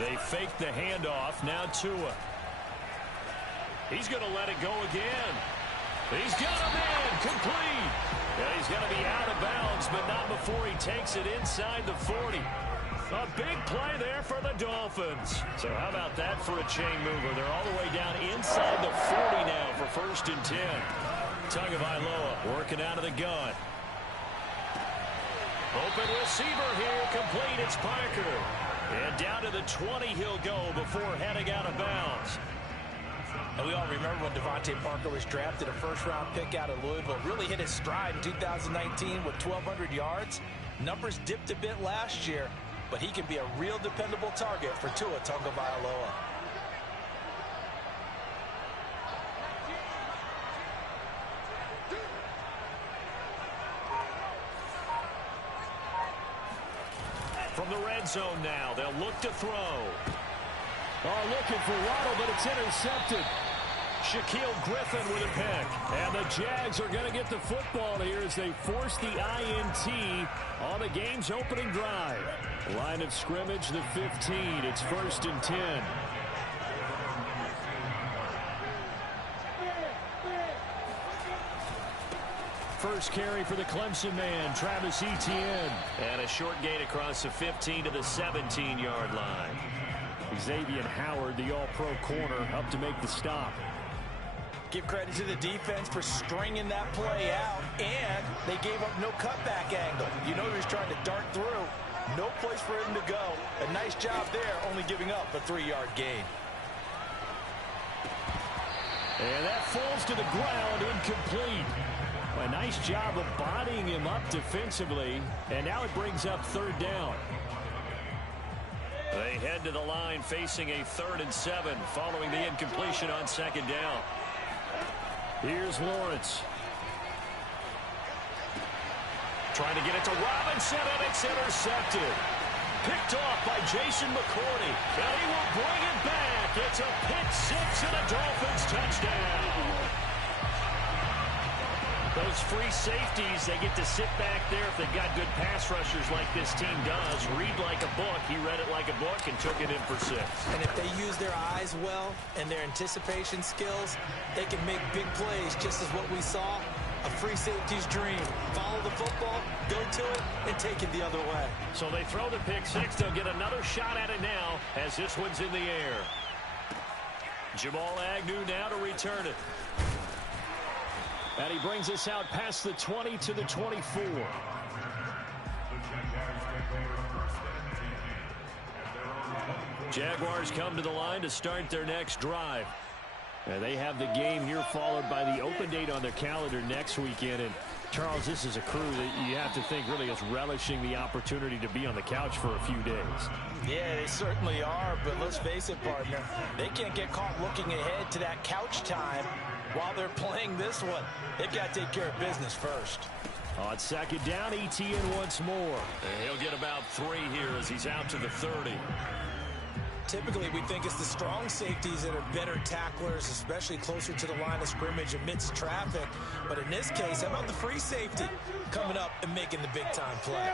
They fake the handoff. Now Tua. He's going to let it go again. He's got a man complete. Yeah, he's going to be out of bounds, but not before he takes it inside the 40. A big play there for the Dolphins. So how about that for a chain mover? They're all the way down inside the 40 now for 1st and 10. Tagovailoa working out of the gun. Open receiver here, complete. It's Parker. And down to the 20 he'll go before heading out of bounds. And we all remember when Devontae Parker was drafted, a first-round pick out of Louisville. Really hit his stride in 2019 with 1,200 yards. Numbers dipped a bit last year, but he can be a real dependable target for Tua Tagovailoa. From the red zone now, they'll look to throw. Oh, looking for Waddle, but it's intercepted. Shaquille Griffin with a pick. And the Jags are going to get the football here as they force the INT on the game's opening drive. Line of scrimmage, the 15. It's 1st and 10. First carry for the Clemson man, Travis Etienne. And a short gain across the 15 to the 17-yard line. Xavier Howard, the all-pro corner, up to make the stop. Give credit to the defense for stringing that play out, and they gave up no cutback angle. You know he was trying to dart through. No place for him to go. A nice job there, only giving up a 3-yard gain. And that falls to the ground, incomplete. A nice job of bodying him up defensively, and now it brings up 3rd down. They head to the line facing a 3rd and 7 following the incompletion on 2nd down. Here's Lawrence. Trying to get it to Robinson, and it's intercepted. Picked off by Jason McCourty, and he will bring it back. It's a pick 6 and a Dolphins touchdown. Those free safeties, they get to sit back there if they've got good pass rushers like this team does. Read like a book. He read it like a book and took it in for 6. And if they use their eyes well and their anticipation skills, they can make big plays, just as what we saw. A free safety's dream. Follow the football, go to it, and take it the other way. So they throw the pick 6. They'll get another shot at it now as this one's in the air. Jamal Agnew now to return it. And he brings us out past the 20 to the 24. Jaguars come to the line to start their next drive. And they have the game here followed by the open date on their calendar next weekend. And Charles, this is a crew that you have to think really is relishing the opportunity to be on the couch for a few days. Yeah, they certainly are, but let's face it, partner. They can't get caught looking ahead to that couch time while they're playing this one. They've got to take care of business first. On 2nd down, Etienne once more. And he'll get about 3 here as he's out to the 30. Typically, we think it's the strong safeties that are better tacklers, especially closer to the line of scrimmage amidst traffic. But in this case, how about the free safety coming up and making the big-time play?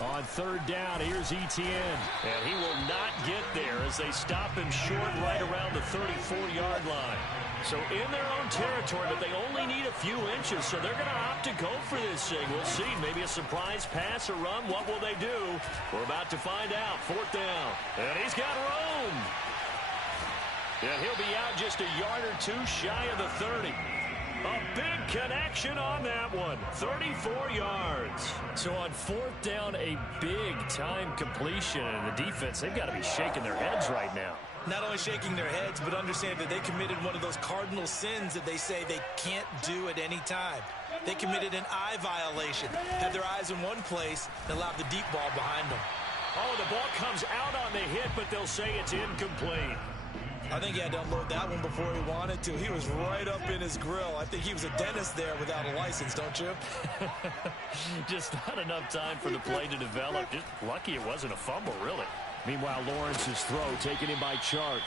On 3rd down, here's Etienne. And he will not get there as they stop him short right around the 34-yard line. So in their own territory, but they only need a few inches, so they're going to opt to go for this thing. We'll see. Maybe a surprise pass or run. What will they do? We're about to find out. 4th down. And he's got room. And he'll be out just a yard or 2 shy of the 30. A big connection on that one. 34 yards. So on 4th down, a big-time completion. And the defense, they've got to be shaking their heads right now. Not only shaking their heads, but understand that they committed one of those cardinal sins that they say they can't do at any time. They committed an eye violation, had their eyes in one place, and allowed the deep ball behind them. Oh, the ball comes out on the hit, but they'll say it's incomplete. I think he had to unload that one before he wanted to. He was right up in his grill. I think he was a dentist there without a license, don't you? Just not enough time for the play to develop. Just lucky it wasn't a fumble, really. Meanwhile, Lawrence's throw taken in by Chark.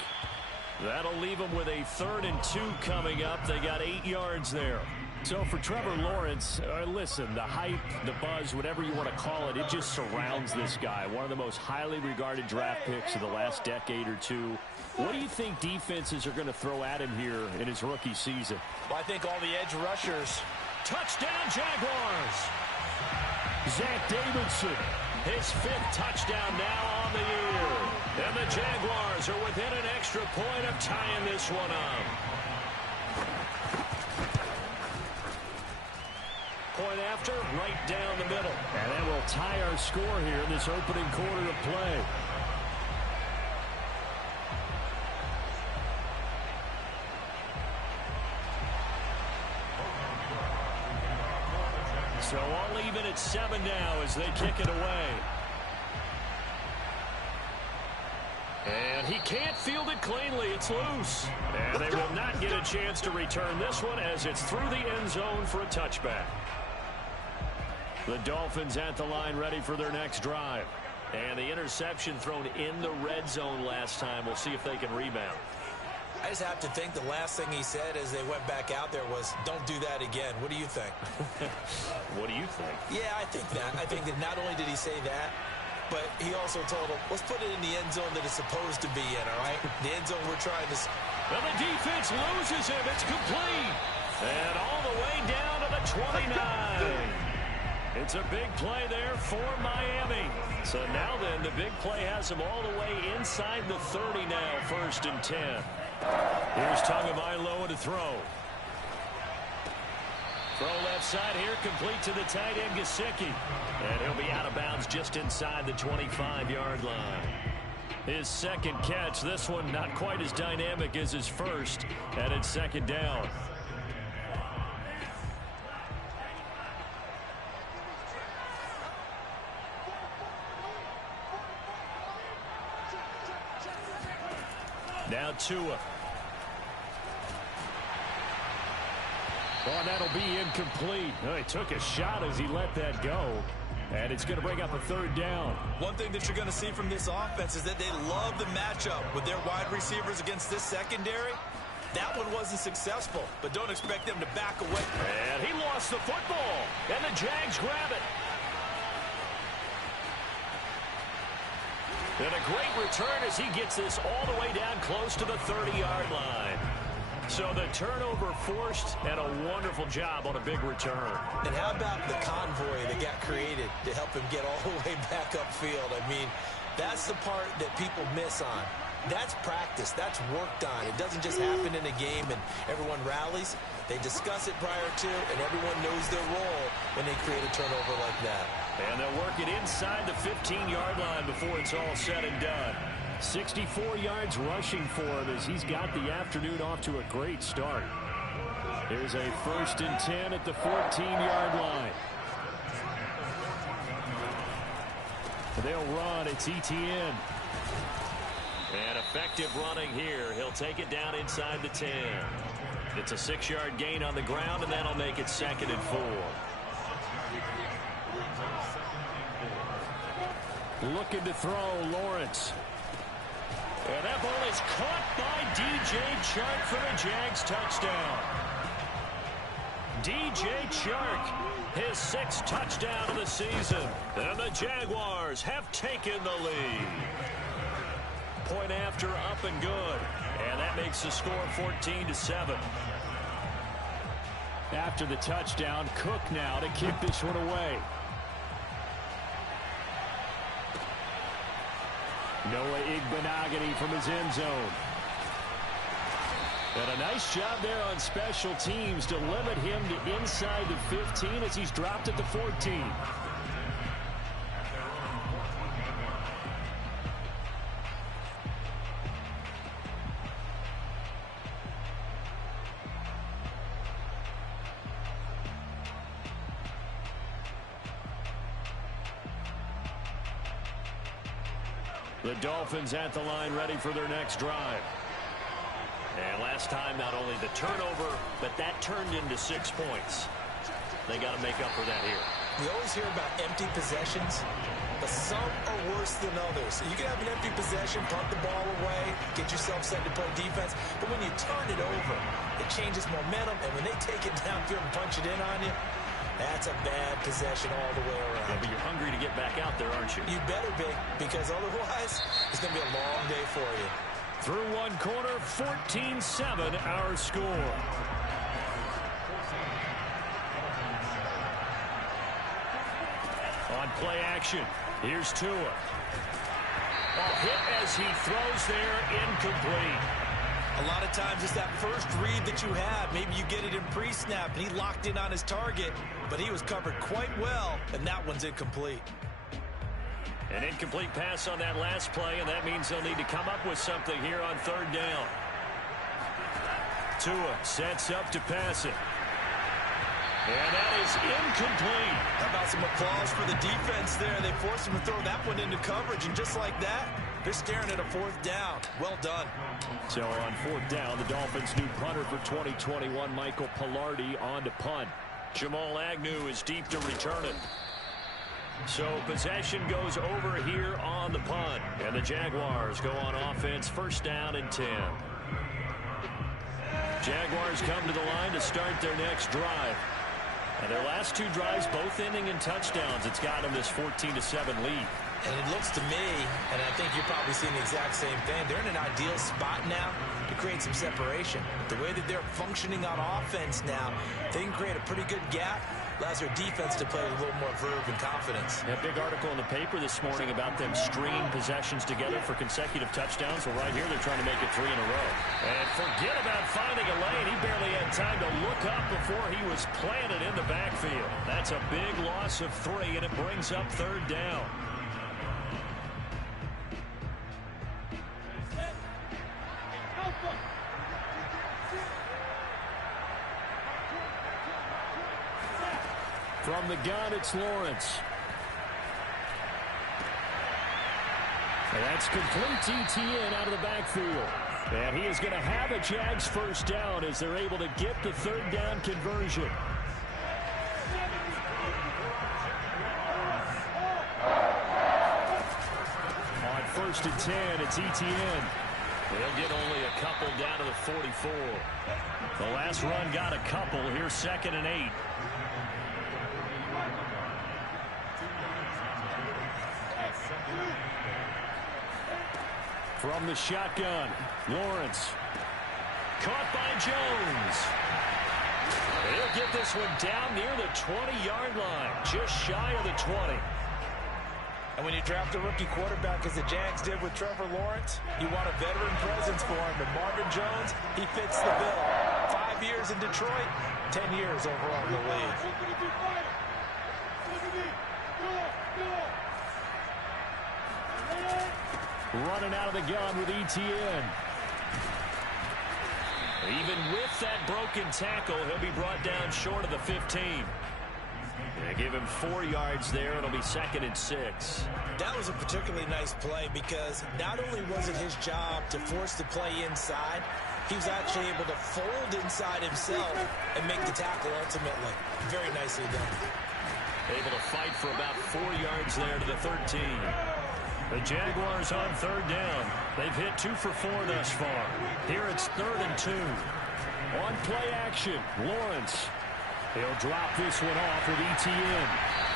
That'll leave them with a 3rd and 2 coming up. They got 8 yards there. So for Trevor Lawrence, listen, the hype, the buzz, whatever you want to call it, it just surrounds this guy. One of the most highly regarded draft picks of the last decade or two. What do you think defenses are going to throw at him here in his rookie season? Well, I think all the edge rushers. Touchdown, Jaguars. Zach Davidson. His 5th touchdown now on the year. And the Jaguars are within an extra point of tying this one up. Point after, right down the middle. And that will tie our score here in this opening quarter of play. So all even at 7 now as they kick it away. And he can't field it cleanly. It's loose. And they will not get a chance to return this one as it's through the end zone for a touchback. The Dolphins at the line ready for their next drive. And the interception thrown in the red zone last time. We'll see if they can rebound. I just have to think the last thing he said as they went back out there was, don't do that again. What do you think? What do you think? Yeah, I think that. I think that not only did he say that, but he also told him, let's put it in the end zone that it's supposed to be in, all right? The end zone we're trying to... Well, the defense loses him. It's complete. And all the way down to the 29. It's a big play there for Miami. So now then, the big play has him all the way inside the 30 now, 1st and 10. Here's Tagovailoa to throw. Throw left side here, complete to the tight end, Gesicki. And he'll be out of bounds just inside the 25-yard line. His 2nd catch, this one not quite as dynamic as his first, and it's 2nd down. Now Tua. Oh, that'll be incomplete. Oh, he took a shot as he let that go. And it's going to bring up a 3rd down. One thing that you're going to see from this offense is that they love the matchup with their wide receivers against this secondary. That one wasn't successful, but don't expect them to back away. And he lost the football. And the Jags grab it. And a great return as he gets this all the way down close to the 30-yard line. So the turnover forced and a wonderful job on a big return. And how about the convoy that got created to help him get all the way back upfield? I mean, that's the part that people miss on. That's practice. That's worked on. It doesn't just happen in a game and everyone rallies. They discuss it prior to, and everyone knows their role when they create a turnover like that. And they'll work it inside the 15-yard line before it's all said and done. 64 yards rushing for him as he's got the afternoon off to a great start. Here's a 1st and 10 at the 14-yard line. They'll run. It's Etienne. And effective running here. He'll take it down inside the 10. It's a 6-yard gain on the ground, and that'll make it 2nd and 4. Looking to throw, Lawrence. And that ball is caught by D.J. Chark for the Jags touchdown. D.J. Chark, his 6th touchdown of the season. And the Jaguars have taken the lead. Point after, up and good. And that makes the score 14-7. After the touchdown, Cook now to kick this one away. Noah Igbenogany from his end zone. And a nice job there on special teams to limit him to inside the 15 as he's dropped at the 14. The Dolphins at the line ready for their next drive. And last time, not only the turnover, but that turned into 6 points. They got to make up for that here. We always hear about empty possessions, but some are worse than others. You can have an empty possession, punt the ball away, get yourself set to play defense, but when you turn it over, it changes momentum, and when they take it downfield and punch it in on you, that's a bad possession all the way around. Yeah, but you're hungry to get back out there, aren't you? You better be, because otherwise, it's going to be a long day for you. Through one quarter, 14-7 our score. On play action, here's Tua. Hit as he throws there, incomplete. A lot of times it's that first read that you have. Maybe you get it in pre-snap, and he locked in on his target, but he was covered quite well, and that one's incomplete. An incomplete pass on that last play, and that means they'll need to come up with something here on third down. Tua sets up to pass it. And that is incomplete. How about some applause for the defense there? They forced him to throw that one into coverage, and just like that, they're staring at a fourth down. Well done. So on fourth down, the Dolphins' new punter for 2021, Michael Pilardi, on to punt. Jamal Agnew is deep to return it. So possession goes over here on the punt. And the Jaguars go on offense, first down and 10. Jaguars come to the line to start their next drive. And their last two drives, both ending in touchdowns. It's got them this 14-7 lead. And it looks to me, and I think you're probably seeing the exact same thing, they're in an ideal spot now to create some separation. The way that they're functioning on offense now, they can create a pretty good gap. Allows their defense to play with a little more verve and confidence. A big article in the paper this morning about them stringing possessions together for consecutive touchdowns. Well, right here, they're trying to make it 3 in a row. And forget about finding a lane. He barely had time to look up before he was planted in the backfield. That's a big loss of 3, and it brings up third down. From the gun, it's Lawrence. And that's complete to Etienne out of the backfield. And he is going to have a Jags first down as they're able to get the third down conversion. On first and 10, it's Etienne. They'll get only a couple down to the 44. The last run got a couple. Here's second and 8. From the shotgun, Lawrence. Caught by Jones. He'll get this one down near the 20-yard line, just shy of the 20. And when you draft a rookie quarterback, as the Jags did with Trevor Lawrence, you want a veteran presence for him. And Marvin Jones, he fits the bill. 5 years in Detroit, 10 years overall in the league. Running out of the gun with Etienne. Even with that broken tackle, he'll be brought down short of the 15. They give him 4 yards there. It'll be second and 6. That was a particularly nice play because not only was it his job to force the play inside, he was actually able to fold inside himself and make the tackle ultimately. Very nicely done. Able to fight for about 4 yards there to the 13. The Jaguars on third down. They've hit 2 for 4 thus far. Here it's third and 2. On play action, Lawrence. He'll drop this one off with Etienne.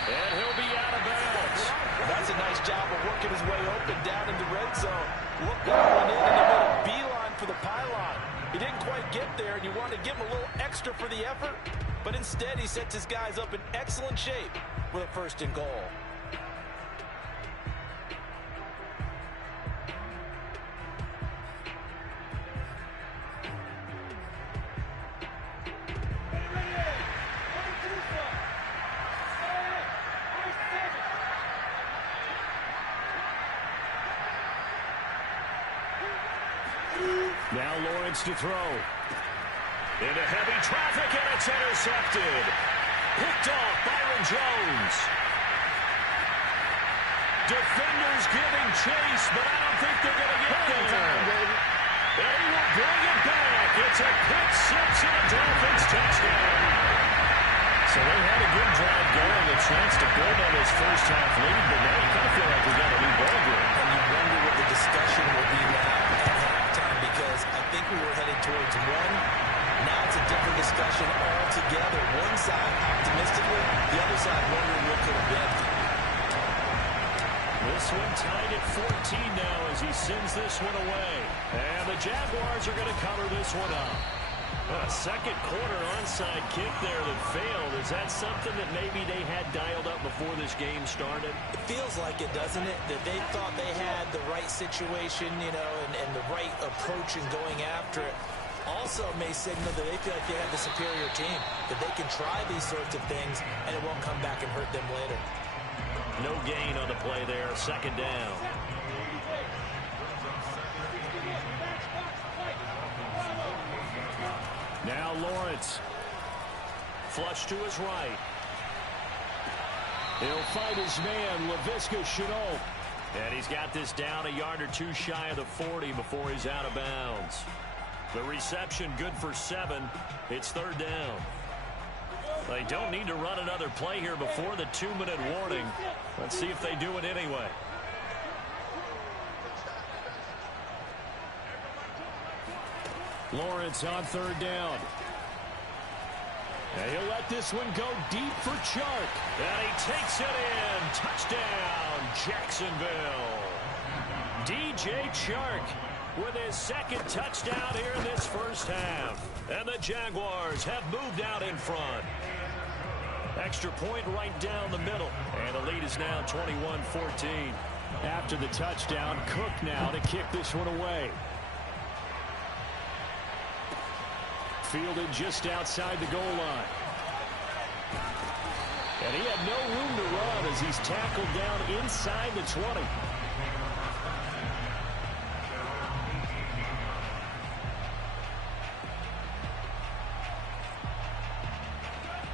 And he'll be out of bounds. That's a nice job of working his way open down in the red zone. Look that one in and he made a beeline for the pylon. He didn't quite get there, and you want to give him a little extra for the effort. But instead, he sets his guys up in excellent shape with a first and goal. Now Lawrence to throw. Into heavy traffic, and it's intercepted. Picked off Byron Jones. Defenders giving chase, but I don't think they're going to get there. And he will bring it back. It's a pick six and a Dolphins touchdown. So they had a good drive going. A chance first half lead, but now you kind of feel like we got a new ball game. And you wonder what the discussion will be now at halftime, because I think we were headed towards one. Now it's a different discussion altogether. One side optimistically, the other side wondering what could have been. This one tied at 14 now as he sends this one away. And the Jaguars are going to cover this one up. A second quarter onside kick there that failed. Is that something that maybe they had dialed up before this game started? It feels like it, doesn't it? That they thought they had the right situation, you know, and the right approach in going after it. Also may signal that they feel like they have the superior team, that they can try these sorts of things and it won't come back and hurt them later. No gain on the play there. Second down. Now Lawrence. Flush to his right. He'll fight his man, Laviska Shenault. And he's got this down a yard or two shy of the 40 before he's out of bounds. The reception good for 7. It's third down. They don't need to run another play here before the 2-minute warning. Let's see if they do it anyway. Lawrence on third down. And he'll let this one go deep for Chark. And he takes it in. Touchdown, Jacksonville. DJ Chark with his second touchdown here in this first half. And the Jaguars have moved out in front. Extra point right down the middle. And the lead is now 21-14. After the touchdown, Cook now to kick this one away. Fielded just outside the goal line. And he had no room to run as he's tackled down inside the 20.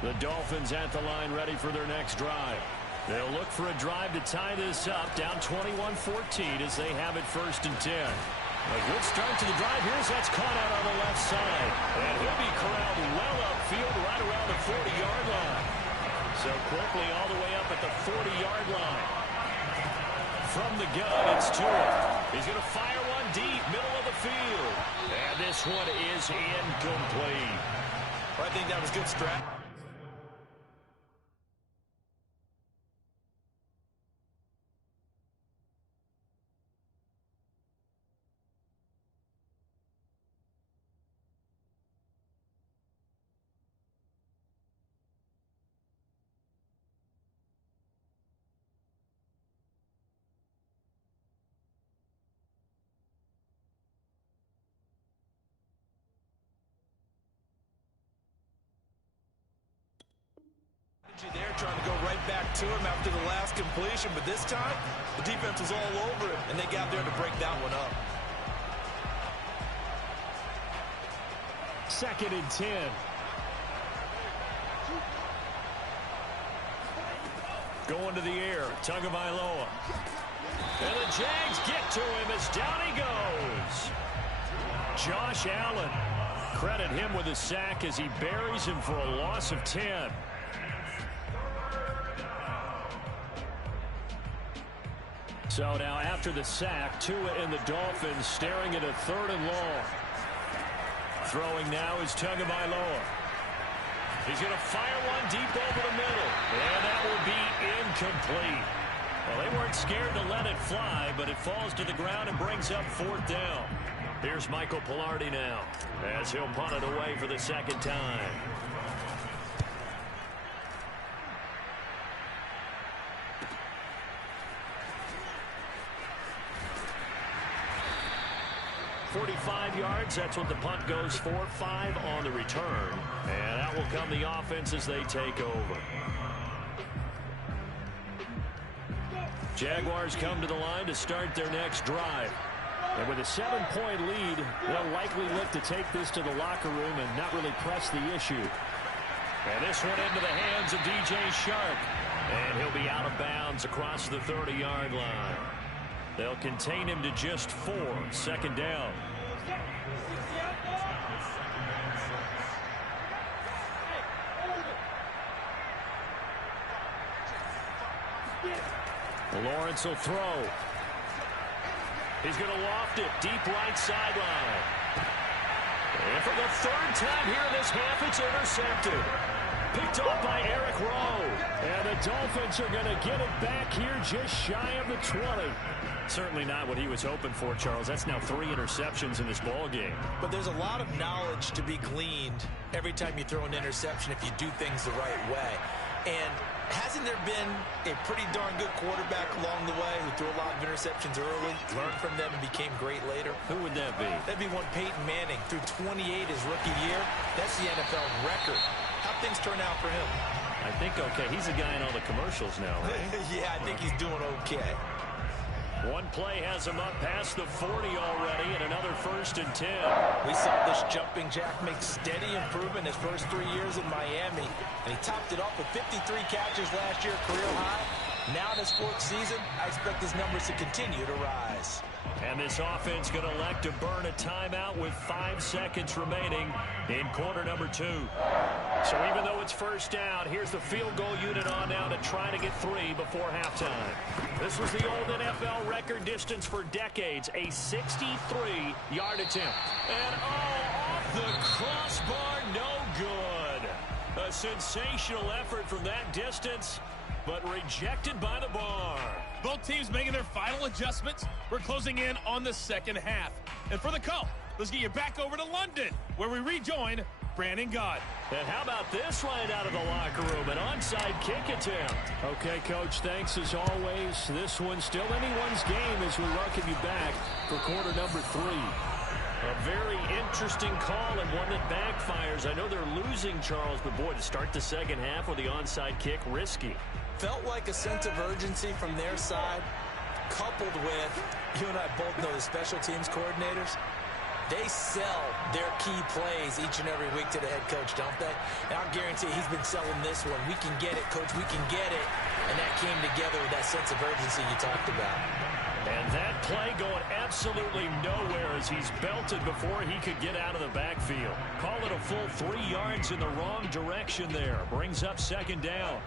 The Dolphins at the line ready for their next drive. They'll look for a drive to tie this up, down 21-14 as they have it first and 10. A good start to the drive here as that's caught out on the left side. And he'll be corralled well upfield right around the 40-yard line. So quickly all the way up at the 40-yard line. From the gun, it's Tua. He's going to fire one deep, middle of the field. And this one is incomplete. I think that was good strategy. There trying to go right back to him after the last completion, but this time the defense was all over him and they got there to break that one up. Second and 10. Going to the air, Tagovailoa. And the Jags get to him as down he goes. Josh Allen. Credit him with a sack as he buries him for a loss of 10. So now after the sack, Tua and the Dolphins staring at a third and long. Throwing now is Tagovailoa. He's going to fire one deep over the middle. And that will be incomplete. Well, they weren't scared to let it fly, but it falls to the ground and brings up fourth down. Here's Michael Pilardi now as he'll punt it away for the second time. Yards, that's what the punt goes for. 5 on the return. And that will come the offense as they take over. Jaguars come to the line to start their next drive. And with a 7-point lead, they'll likely look to take this to the locker room and not really press the issue. And this one into the hands of DJ Chark. And he'll be out of bounds across the 30-yard line. They'll contain him to just 4. Second down. Lawrence will throw. He's going to loft it deep right sideline. And for the third time here in this half, it's intercepted. Picked off by Eric Rowe. And the Dolphins are going to get it back here just shy of the 20. Certainly not what he was hoping for, Charles. That's now 3 interceptions in this ball game. But there's a lot of knowledge to be gleaned every time you throw an interception if you do things the right way. And hasn't there been a pretty darn good quarterback along the way who threw a lot of interceptions early, learned from them, and became great later? Who would that be? That'd be one Peyton Manning. Threw 28 his rookie year. That's the NFL record. How'd things turn out for him? I think okay. He's a guy in all the commercials now, right? Yeah, I think he's doing okay. One play has him up past the 40 already, and another 1st and 10. We saw this jumping jack make steady improvement his first 3 years in Miami, and he topped it off with 53 catches last year, career high. Now in his 4th season, I expect his numbers to continue to rise. And this offense going to elect to burn a timeout with 5 seconds remaining in quarter number 2. So even though it's first down, here's the field goal unit on now to try to get 3 before halftime. This was the old NFL record distance for decades, a 63-yard attempt. And off the crossbar, no good. A sensational effort from that distance, but rejected by the bar. Both teams making their final adjustments. We're closing in on the second half. And for the call, let's get you back over to London, where we rejoin Brandon Gaud. And how about this right out of the locker room? An onside kick attempt. Okay, Coach, thanks as always. This one's still anyone's game as we welcome you back for quarter number 3. A very interesting call and one that backfires. I know they're losing, Charles, but boy, to start the second half with the onside kick, risky. Felt like a sense of urgency from their side, coupled with, you and I both know the special teams coordinators. They sell their key plays each and every week to the head coach, don't they? And I'll guarantee he's been selling this one. We can get it, Coach. We can get it. And that came together with that sense of urgency you talked about. And that play going absolutely nowhere as he's belted before he could get out of the backfield. Call it a full 3 yards in the wrong direction there. Brings up second down.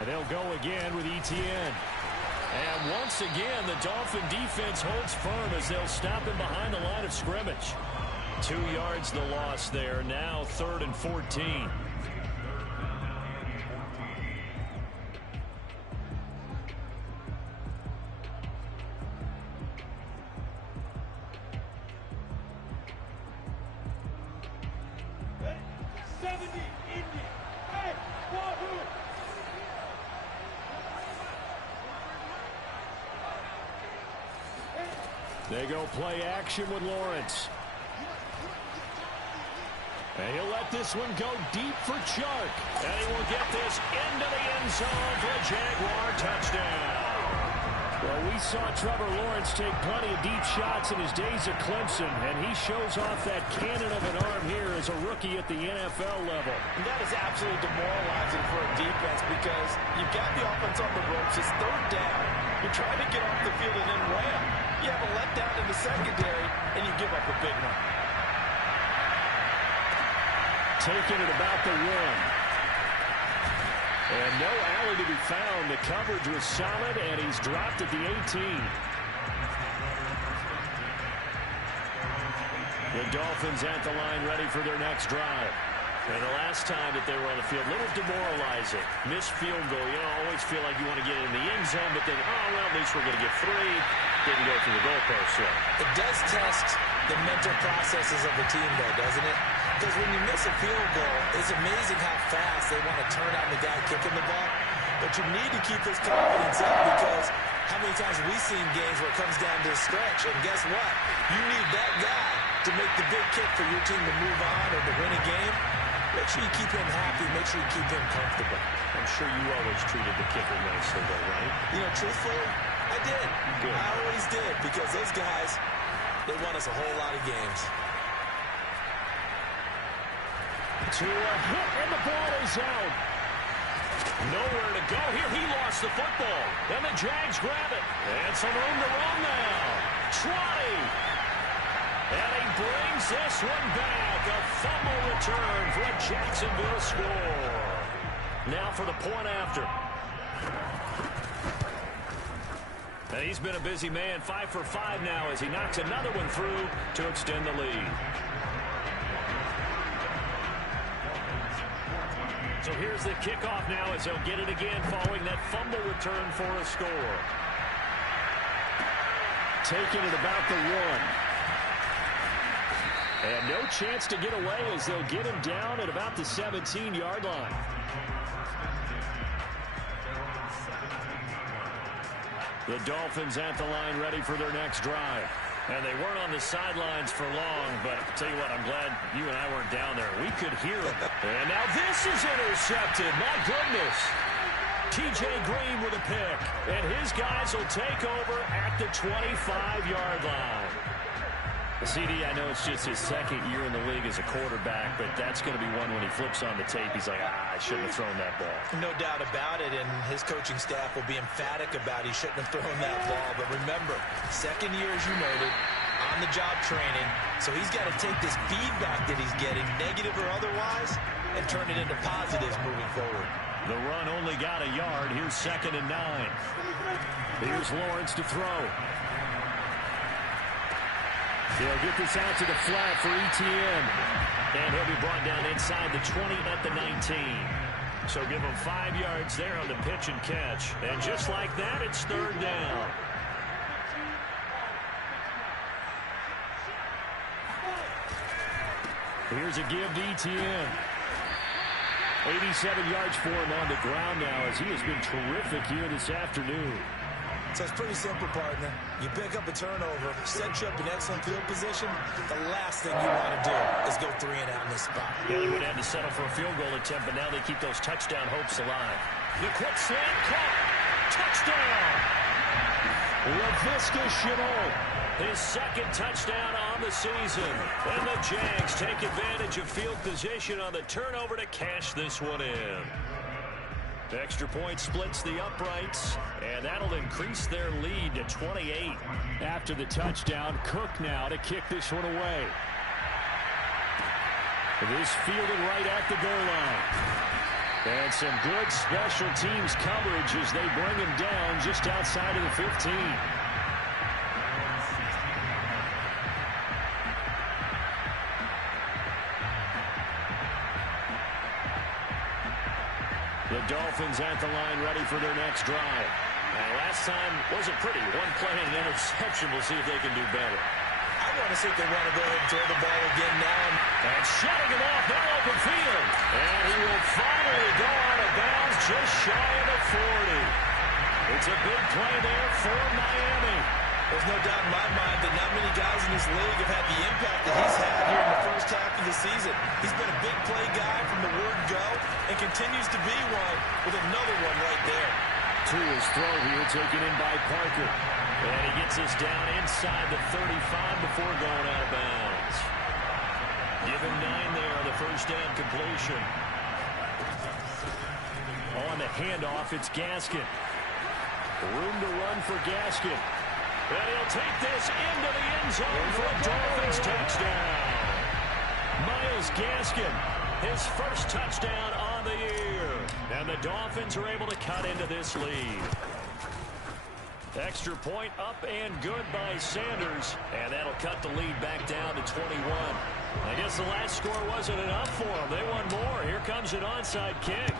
And they'll go again with Etienne. And once again, the Dolphin defense holds firm as they'll stop him behind the line of scrimmage. 2 yards the loss there. Now 3rd and 14. They go play action with Lawrence. And he'll let this one go deep for Chark. And he will get this into the end zone for a Jaguar touchdown. Well, we saw Trevor Lawrence take plenty of deep shots in his days at Clemson, and he shows off that cannon of an arm here as a rookie at the NFL level. And that is absolutely demoralizing for a defense because you've got the offense on the ropes. It's 3rd down. You're trying to get off the field and then wham. You have a letdown in the secondary, and you give up a big one. Taking it about the 1. And no alley to be found. The coverage was solid, and he's dropped at the 18. The Dolphins at the line ready for their next drive. And the last time that they were on the field, a little demoralizing. Missed field goal. You know, always feel like you want to get in the end zone, but then, oh, well, at least we're going to get 3. Didn't go through the goalpost, so. It does test the mental processes of the team, though, doesn't it? Because when you miss a field goal, it's amazing how fast they want to turn on the guy kicking the ball. But you need to keep his confidence up because how many times have we seen games where it comes down to a stretch, and guess what? You need that guy to make the big kick for your team to move on or to win a game. Make sure you keep him happy. Make sure you keep him comfortable. I'm sure you always treated the kicker nicely, though, right? You know, truthfully, I did. Good. I always did because those guys, they won us a whole lot of games. To a hit, and the ball is out. Nowhere to go here. He lost the football. Then the Jags grab it. And some room to run now. Trotty. And he brings this one back. A fumble return for a Jacksonville score. Now for the point after. And he's been a busy man, 5 for 5 now as he knocks another one through to extend the lead. So here's the kickoff now as they'll get it again following that fumble return for a score. Taking it about the 1. And no chance to get away as they'll get him down at about the 17-yard line. The Dolphins at the line ready for their next drive. And they weren't on the sidelines for long, but I'll tell you what, I'm glad you and I weren't down there. We could hear them. And now this is intercepted. My goodness. T.J. Green with a pick. And his guys will take over at the 25-yard line. CD, I know it's just his second year in the league as a quarterback, but that's going to be one when he flips on the tape. He's like, I shouldn't have thrown that ball. No doubt about it, and his coaching staff will be emphatic about he shouldn't have thrown that ball. But remember, second year, as you noted, on-the-job training, so he's got to take this feedback that he's getting, negative or otherwise, and turn it into positives moving forward. The run only got a yard. Here's 2nd and 9. Here's Lawrence to throw. He'll get this out to the flat for Etienne. And he'll be brought down inside the 20 at the 19. So give him 5 yards there on the pitch and catch. And just like that, it's 3rd down. Here's a give to Etienne. 87 yards for him on the ground now as he has been terrific here this afternoon. So it's pretty simple, partner. You pick up a turnover, set you up in excellent field position. The last thing you want to do is go 3 and out in this spot. Yeah, they would have to settle for a field goal attempt, but now they keep those touchdown hopes alive. The quick slant caught. Touchdown. Laviska Shenault. His 2nd touchdown on the season. And the Jags take advantage of field position on the turnover to cash this one in. The extra point splits the uprights, and that'll increase their lead to 28. After the touchdown, Cook now to kick this one away. This fielded right at the goal line. And some good special teams coverage as they bring him down just outside of the 15. The Dolphins at the line ready for their next drive. Last time wasn't pretty. One play and an interception. We'll see if they can do better. I want to see if they want to go ahead and throw the ball again now. And shutting him off that open field. And he will finally go out of bounds just shy of the 40. It's a big play there for Miami. There's no doubt in my mind that not many guys in this league have had the impact that he's had here in the first half of the season. He's been a big play guy from the word go and continues to be one with another one right there. To his throw here, taken in by Parker. And he gets us down inside the 35 before going out of bounds. Give him 9 there on the first down completion. On the handoff, it's Gaskin. Room to run for Gaskin. And he'll take this into the end zone for a Dolphins touchdown. Myles Gaskin, his first touchdown on the year. And the Dolphins are able to cut into this lead. Extra point up and good by Sanders. And that'll cut the lead back down to 21. I guess the last score wasn't enough for them. They want more. Here comes an onside kick.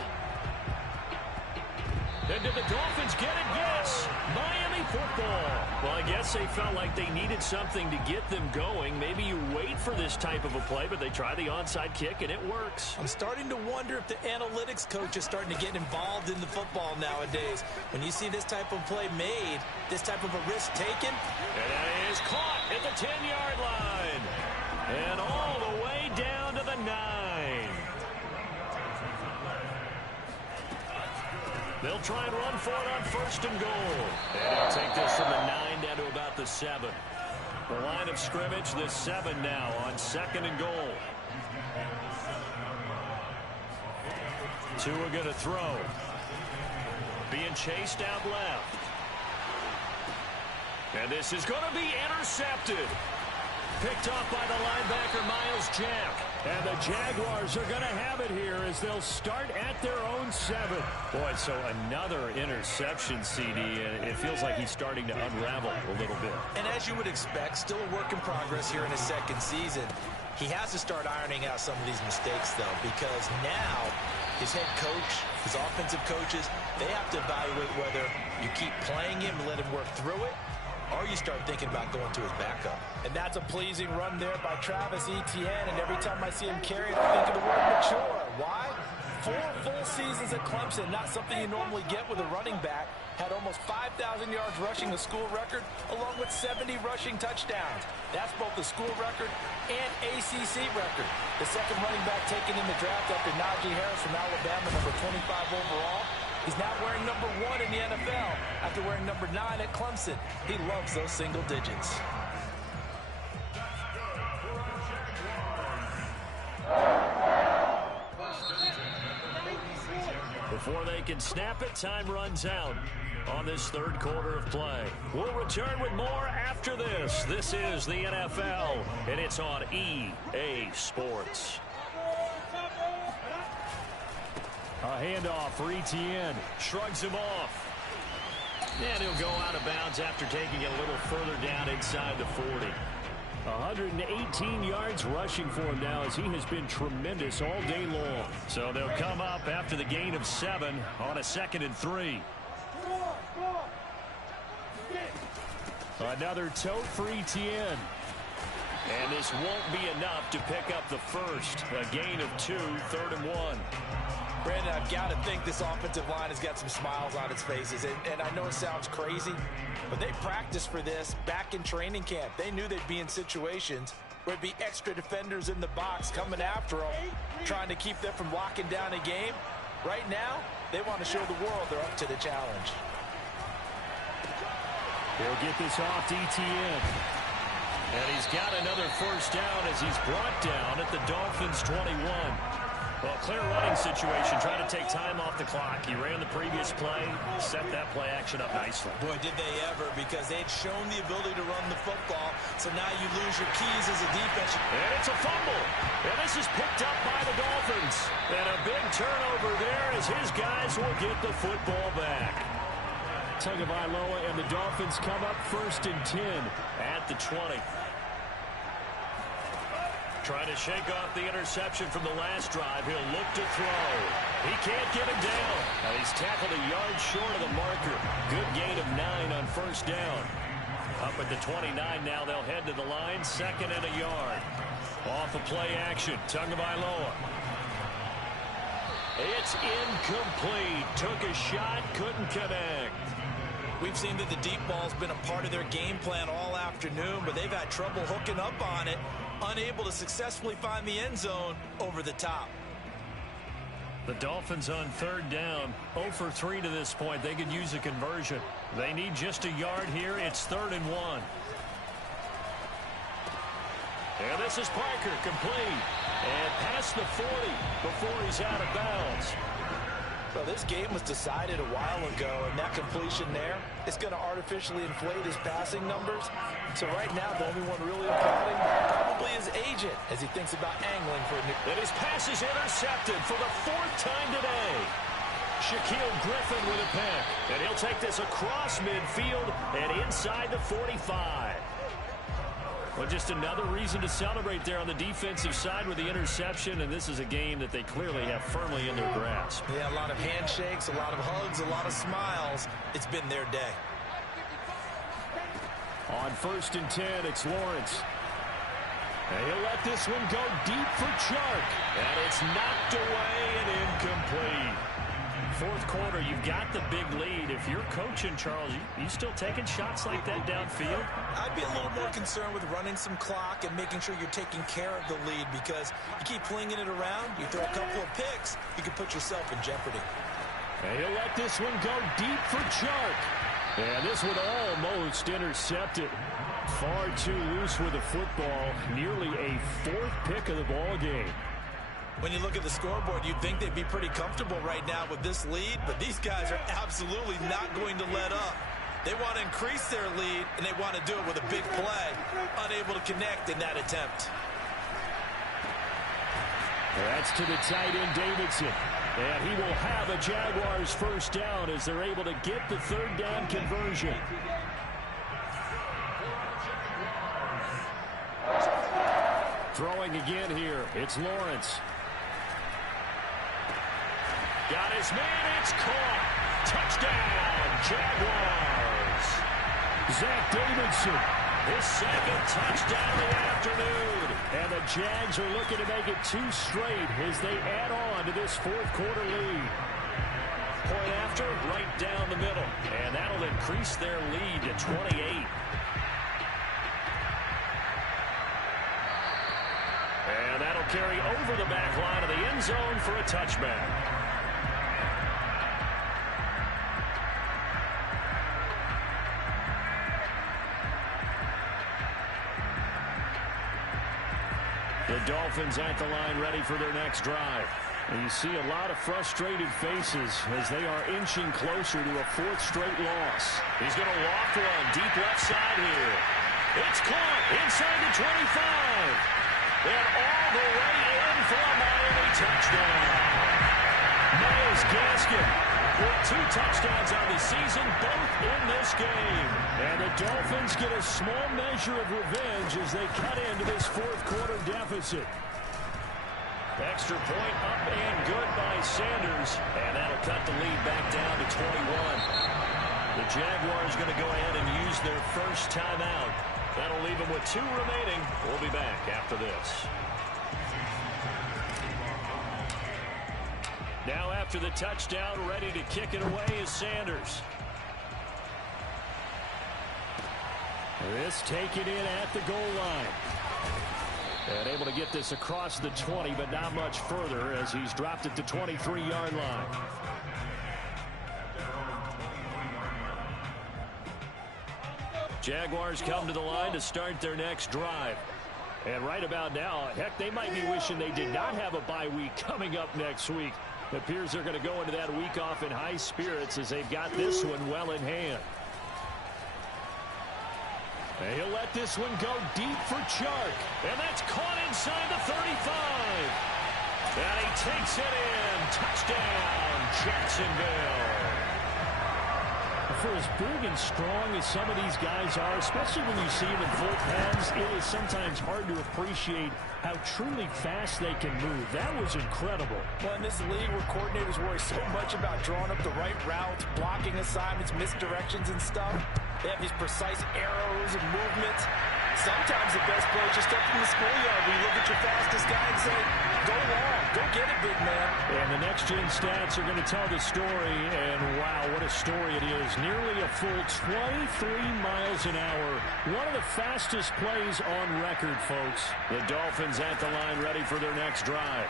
And did the Dolphins get it? Yes. Miami football. Well, I guess they felt like they needed something to get them going. Maybe you wait for this type of a play, but they try the onside kick, and it works. I'm starting to wonder if the analytics coach is starting to get involved in the football nowadays. When you see this type of play made, this type of a risk taken. And that is caught at the 10-yard line. And all the way down to the 9. They'll try and run for it on 1st and goal. And he'll take this from the 9 down to about the 7. The line of scrimmage, the 7 now on 2nd and goal. Tua going to throw. Being chased out left. And this is going to be intercepted. picked off by the linebacker, Miles Jack. And the Jaguars are going to have it here as they'll start at their own 7. Boy, so another interception, CD, and it feels like he's starting to unravel a little bit. And as you would expect, still a work in progress here in his second season. He has to start ironing out some of these mistakes, though, because now his head coach, his offensive coaches, they have to evaluate whether you keep playing him and let him work through it, or you start thinking about going to his backup. And that's a pleasing run there by Travis Etienne, and every time I see him carry it, I think of the word mature. Why? 4 full seasons at Clemson, not something you normally get with a running back. Had almost 5,000 yards rushing, the school record, along with 70 rushing touchdowns. That's both the school record and ACC record. The second running back taken in the draft after Najee Harris from Alabama, number 25 overall. He's now wearing number 1 in the NFL after wearing number 9 at Clemson. He loves those single digits. Before they can snap it, time runs out on this third quarter of play. We'll return with more after this. This is the NFL, and it's on EA Sports. A handoff for Etienne. Shrugs him off. And he'll go out of bounds after taking it a little further down inside the 40. 118 yards rushing for him now as he has been tremendous all day long. So they'll come up after the gain of 7 on a 2nd and 3. Another tote for Etienne. And this won't be enough to pick up the first. A gain of 2, 3rd and 1. Brandon, I've got to think this offensive line has got some smiles on its faces. And I know it sounds crazy, but they practiced for this back in training camp. They knew they'd be in situations where there'd be extra defenders in the box coming after them, trying to keep them from locking down a game. Right now, they want to show the world they're up to the challenge. He'll get this off to Etienne. And he's got another first down as he's brought down at the Dolphins' 21. Well, clear running situation, trying to take time off the clock. He ran the previous play, set that play action up nicely. Boy, did they ever, because they'd shown the ability to run the football, so now you lose your keys as a defense. And it's a fumble, and this is picked up by the Dolphins. And a big turnover there as his guys will get the football back. Tagovailoa and the Dolphins come up 1st and 10 at the 20. Trying to shake off the interception from the last drive. He'll look to throw. He can't get him down. And he's tackled a yard short of the marker. Good gain of 9 on first down. Up at the 29 now. They'll head to the line. 2nd and a yard. Off of play action. Tagovailoa. It's incomplete. Took a shot. Couldn't connect. We've seen that the deep ball's been a part of their game plan all afternoon, but they've had trouble hooking up on it. Unable to successfully find the end zone over the top. The Dolphins on 3rd down, 0 for 3 to this point. They could use a conversion. They need just a yard here. It's 3rd and 1. And this is Parker, complete. And past the 40 before he's out of bounds. Well, this game was decided a while ago, and that completion there is going to artificially inflate his passing numbers. So right now, the only one really applauding probably his agent as he thinks about angling for a new... And his pass is intercepted for the 4th time today. Shaquille Griffin with a pick. And he'll take this across midfield and inside the 45. Well, just another reason to celebrate there on the defensive side with the interception, and this is a game that they clearly have firmly in their grasp. Yeah, a lot of handshakes, a lot of hugs, a lot of smiles. It's been their day. On 1st and 10, it's Lawrence. And he'll let this one go deep for Chark. And it's knocked away and incomplete. 4th quarter, you've got the big lead. If you're coaching, Charles, you still taking shots like that downfield? I'd be a little more concerned with running some clock and making sure you're taking care of the lead, because you keep flinging it around, you throw a couple of picks, you can put yourself in jeopardy. And he'll let this one go deep for Chark. And this one almost intercepted. Far too loose with the football. Nearly a 4th pick of the ball game. When you look at the scoreboard, you'd think they'd be pretty comfortable right now with this lead, but these guys are absolutely not going to let up. They want to increase their lead, and they want to do it with a big play. Unable to connect in that attempt. That's to the tight end, Davidson. And he will have a Jaguars first down as they're able to get the third down conversion. Throwing again here, it's Lawrence. Got his man, it's caught. Touchdown, Jaguars. Zach Davidson, his second touchdown of the afternoon. And the Jags are looking to make it 2 straight as they add on to this fourth quarter lead. Point after, right down the middle. And that'll increase their lead to 28. And that'll carry over the back line of the end zone for a touchback. The Dolphins at the line ready for their next drive. And you see a lot of frustrated faces as they are inching closer to a 4th straight loss. He's going to walk one deep left side here. It's caught inside the 25. And all the way in for a Miami touchdown. Myles Gaskin with 2 touchdowns on the season, both in this game. And the Dolphins get a small measure of revenge as they cut into this fourth quarter deficit. Extra point up and good by Sanders. And that'll cut the lead back down to 21. The Jaguars going to go ahead and use their first timeout. That'll leave them with 2 remaining. We'll be back after this. Now after the touchdown, ready to kick it away is Sanders. This taken in at the goal line. And able to get this across the 20, but not much further as he's dropped it to 23-yard line. Jaguars come to the line to start their next drive. And right about now, heck, they might be wishing they did not have a bye week coming up next week. It appears they're going to go into that week off in high spirits as they've got this one well in hand. And he'll let this one go deep for Chark. And that's caught inside the 35. And he takes it in. Touchdown, Jacksonville. For as big and strong as some of these guys are, especially when you see them in full pads, it is sometimes hard to appreciate how truly fast they can move. That was incredible. Well, in this league where coordinators worry so much about drawing up the right routes, blocking assignments, misdirections and stuff, they have these precise arrows and movements. Sometimes the best play is just up from the schoolyard where you look at your fastest guy and say, go long, go get it, big man. And the next-gen stats are going to tell the story, and wow, what a story it is. Nearly a full 23 miles an hour. One of the fastest plays on record, folks. The Dolphins at the line ready for their next drive.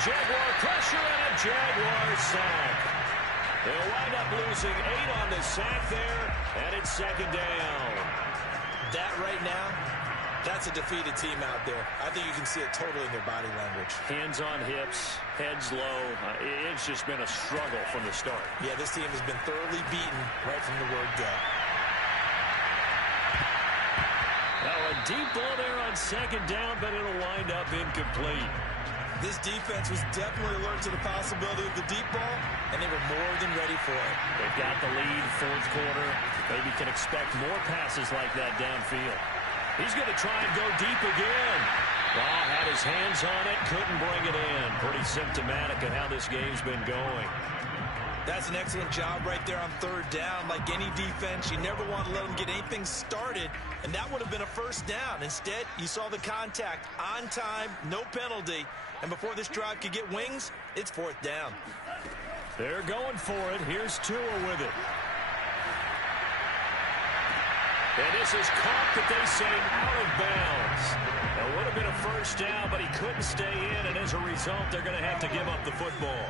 Jaguar pressure and a Jaguar sack. They'll wind up losing 8 on the sack there, and it's second down. That right now, that's a defeated team out there. I think you can see it totally in their body language. Hands on hips, heads low. It's just been a struggle from the start. Yeah, this team has been thoroughly beaten right from the word go. Now a deep ball there on second down, but it'll wind up incomplete. This defense was definitely alert to the possibility of the deep ball, and they were more than ready for it. They've got the lead, fourth quarter. Maybe can expect more passes like that downfield. He's going to try and go deep again. Well, had his hands on it, couldn't bring it in. Pretty symptomatic of how this game's been going. That's an excellent job right there on third down. Like any defense, you never want to let them get anything started, and that would have been a first down. Instead, you saw the contact on time, no penalty, and before this drive could get wings, it's fourth down. They're going for it. Here's Tua with it. And this is caught, but they say out of bounds. It would have been a first down, but he couldn't stay in, and as a result, they're going to have to give up the football.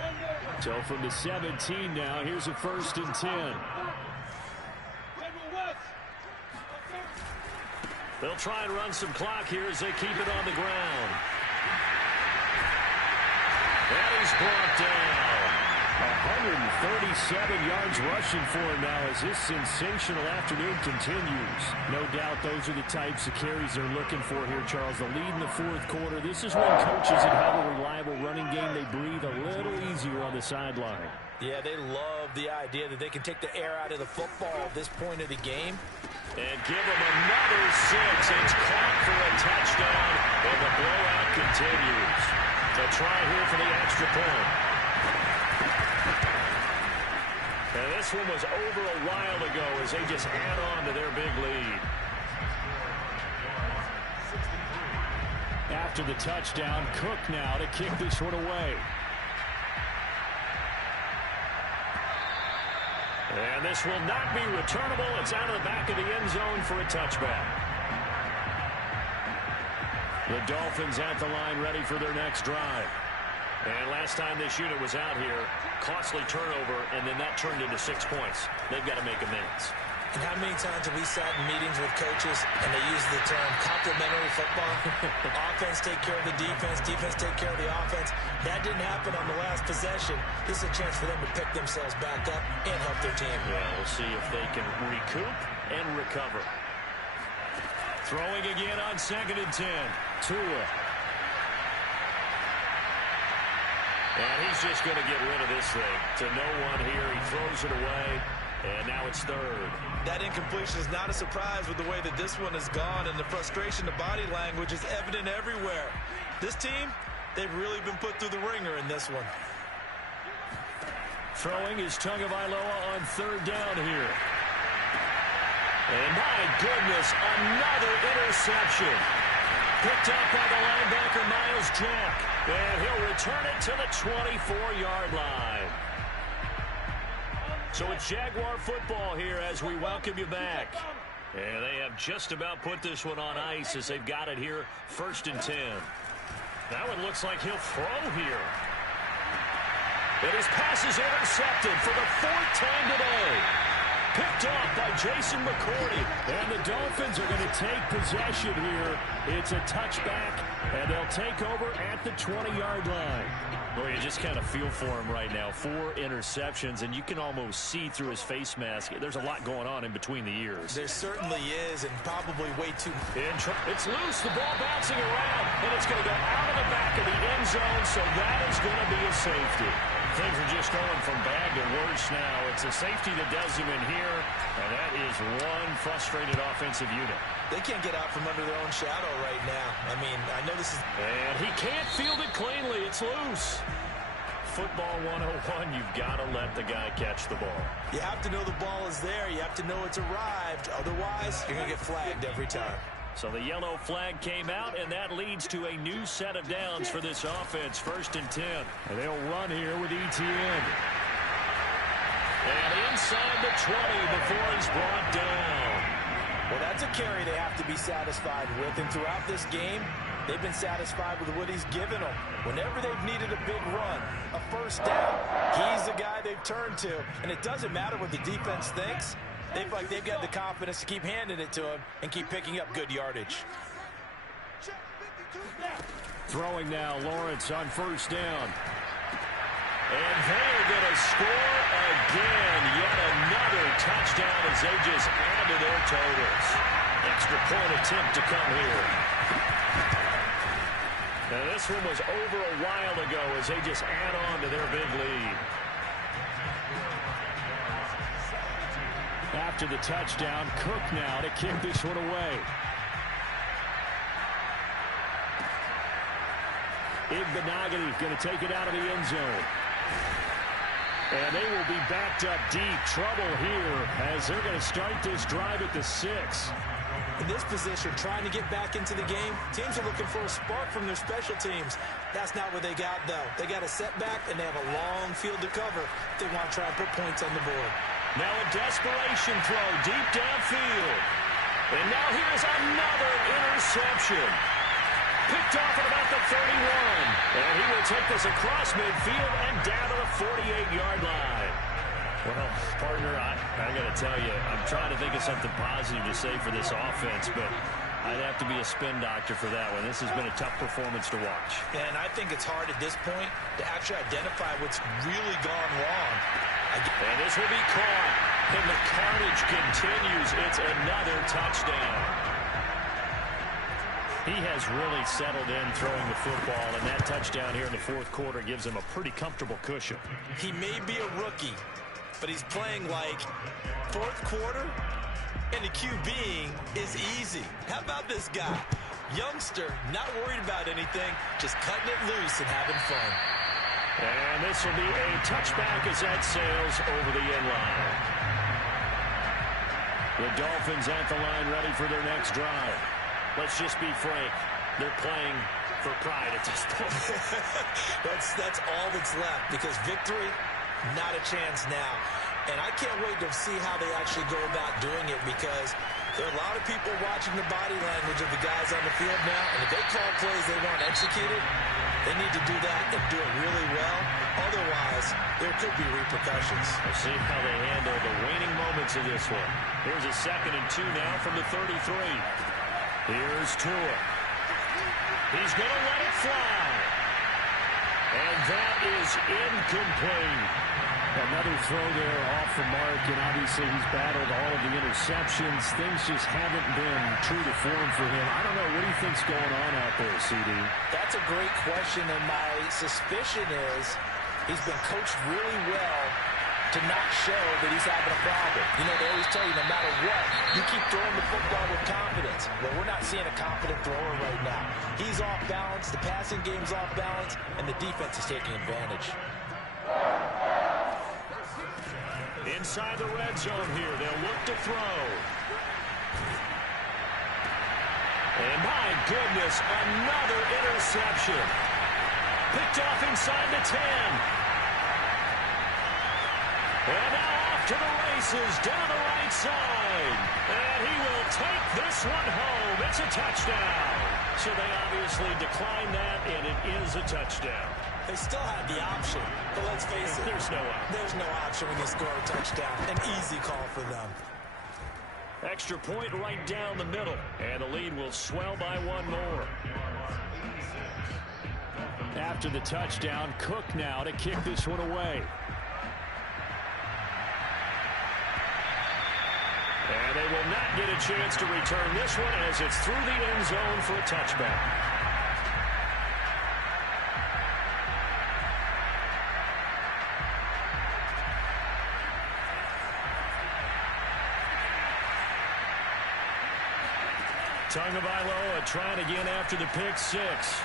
So from the 17 now, here's a 1st and 10. They'll try and run some clock here as they keep it on the ground. And he's brought down. 137 yards rushing for him now as this sensational afternoon continues. No doubt those are the types of carries they're looking for here, Charles. The lead in the fourth quarter. This is when coaches that have a reliable running game, they breathe a little easier on the sideline. Yeah, they love the idea that they can take the air out of the football at this point of the game. And give him another 6. It's caught for a touchdown, and the blowout continues. A try here for the extra point. And this one was over a while ago as they just add on to their big lead. After the touchdown, Cook now to kick this one away. And this will not be returnable. It's out of the back of the end zone for a touchback. The Dolphins at the line ready for their next drive. And last time this unit was out here, costly turnover, and then that turned into 6 points. They've got to make amends. And how many times have we sat in meetings with coaches and they use the term complementary football? Offense take care of the defense, defense take care of the offense. That didn't happen on the last possession. This is a chance for them to pick themselves back up and help their team. Yeah, we'll see if they can recoup and recover. Throwing again on 2nd and 10. Tua. And he's just going to get rid of this thing. To no one here. He throws it away. And now it's 3rd. That incompletion is not a surprise with the way that this one has gone, and the frustration, the body language is evident everywhere. This team, they've really been put through the ringer in this one. Throwing is Tagovailoa on 3rd down here. And my goodness, another interception. Picked up by the linebacker, Miles Jack. And he'll return it to the 24-yard line. So it's Jaguar football here as we welcome you back. And they have just about put this one on ice as they've got it here, 1st and 10. That one looks like he'll throw here. And his pass is intercepted for the 4th time today. Picked off by Jason McCourty. And the Dolphins are going to take possession here. It's a touchback, and they'll take over at the 20-yard line. Well, you just kind of feel for him right now. 4 interceptions, and you can almost see through his face mask. There's a lot going on in between the ears. There certainly is, and probably way too. It's loose. The ball bouncing around, and it's going to go out of the back of the end zone, so that is going to be a safety. Things are just going from bad to worse now. It's a safety that does him in here, and that is one frustrated offensive unit. They can't get out from under their own shadow right now. I mean, I know this is... And he can't field it cleanly. It's loose. Football 101, you've got to let the guy catch the ball. You have to know the ball is there. You have to know it's arrived. Otherwise, you're going to get flagged every time. So the yellow flag came out, and that leads to a new set of downs for this offense, 1st and 10. And they'll run here with ETN. And inside the 20 before he's brought down. Well, that's a carry they have to be satisfied with. And throughout this game, they've been satisfied with what he's given them. Whenever they've needed a big run, a 1st down, he's the guy they've turned to. And it doesn't matter what the defense thinks. They feel like they've got the confidence to keep handing it to him and keep picking up good yardage. Throwing now, Lawrence on 1st down. And they're going to score again. Yet another touchdown as they just add to their totals. Extra point attempt to come here. Now this one was over a while ago as they just add on to their big lead. After the touchdown, Cook now to kick this one away. Igbenogany going to take it out of the end zone. And they will be backed up deep. Trouble here as they're going to start this drive at the 6. In this position, trying to get back into the game, teams are looking for a spark from their special teams. That's not what they got, though. They got a setback, and they have a long field to cover if they want to try and put points on the board. Now a desperation throw deep downfield. And now here's another interception. Picked off at about the 31. And he will take this across midfield and down to the 48-yard line. Well, partner, I got to tell you, I'm trying to think of something positive to say for this offense, but I'd have to be a spin doctor for that one. This has been a tough performance to watch. And I think it's hard at this point to actually identify what's really gone wrong. And this will be caught. And the carnage continues. It's another touchdown. He has really settled in throwing the football, and that touchdown here in the fourth quarter gives him a pretty comfortable cushion. He may be a rookie, but he's playing like fourth quarter, and the QBing is easy. How about this guy? Youngster, not worried about anything, just cutting it loose and having fun. And this will be a touchback as that sails over the end line. The Dolphins at the line ready for their next drive. Let's just be frank. They're playing for pride at this point. That's all that's left, because victory, not a chance now. And I can't wait to see how they actually go about doing it, because there are a lot of people watching the body language of the guys on the field now, and if they call plays they want executed, they need to do that and do it really well. Otherwise, there could be repercussions. We'll see how they handle the waning moments of this one. Here's a 2nd and 2 now from the 33. Here's Tua. He's going to let it fly. And that is incomplete. Another throw there off the mark, and obviously he's battled all of the interceptions. Things just haven't been true to form for him. I don't know. What do you think's going on out there, Siiigh? That's a great question, and my suspicion is he's been coached really well to not show that he's having a problem. You know, they always tell you no matter what, you keep throwing the football with confidence. Well, we're not seeing a confident thrower right now. He's off balance, the passing game's off balance, and the defense is taking advantage. Inside the red zone here, they'll look to throw. And my goodness, another interception. Picked off inside the 10. And now off to the races, down the right side. And he will take this one home. It's a touchdown. So they obviously declined that, and it is a touchdown. They still have the option, but let's face it. There's no option. There's no option when you score a touchdown. An easy call for them. Extra point right down the middle. And the lead will swell by one more. After the touchdown, Cook now to kick this one away. And they will not get a chance to return this one as it's through the end zone for a touchback. Tagovailoa trying again after the pick six.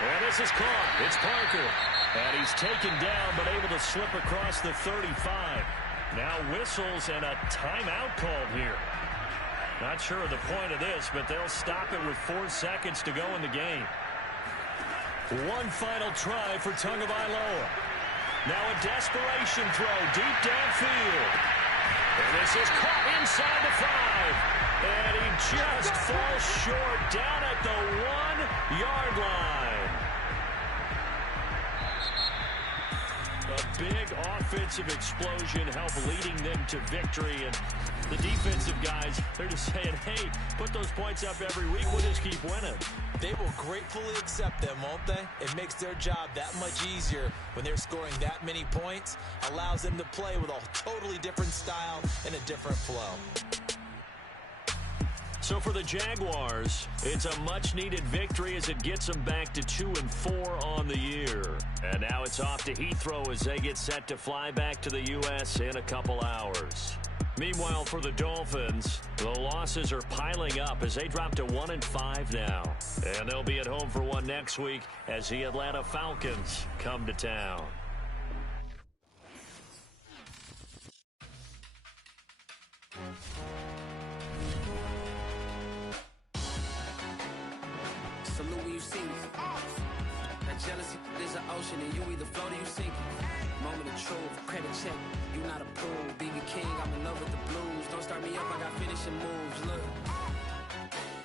And this is caught. It's Parker. And he's taken down but able to slip across the 35. Now whistles and a timeout called here. Not sure of the point of this, but they'll stop it with 4 seconds to go in the game. One final try for Tagovailoa. Now a desperation throw deep downfield. And this is caught inside the 5. And he just falls short down at the 1-yard line. A big offensive explosion helped leading them to victory. And the defensive guys, they're just saying, hey, put those points up every week. We'll just keep winning. They will gratefully accept them, won't they? It makes their job that much easier when they're scoring that many points. Allows them to play with a totally different style and a different flow. So for the Jaguars, it's a much-needed victory as it gets them back to 2-4 on the year. And now it's off to Heathrow as they get set to fly back to the U.S. in a couple hours. Meanwhile, for the Dolphins, the losses are piling up as they drop to 1-5 now. And they'll be at home for one next week as the Atlanta Falcons come to town. Salute when you see me. That jealousy is an ocean, and you either float or you sink. Moment of truth, credit check, you not approved. Being a king, I'm in love with the blues. Don't start me up, I got finishing moves. Look.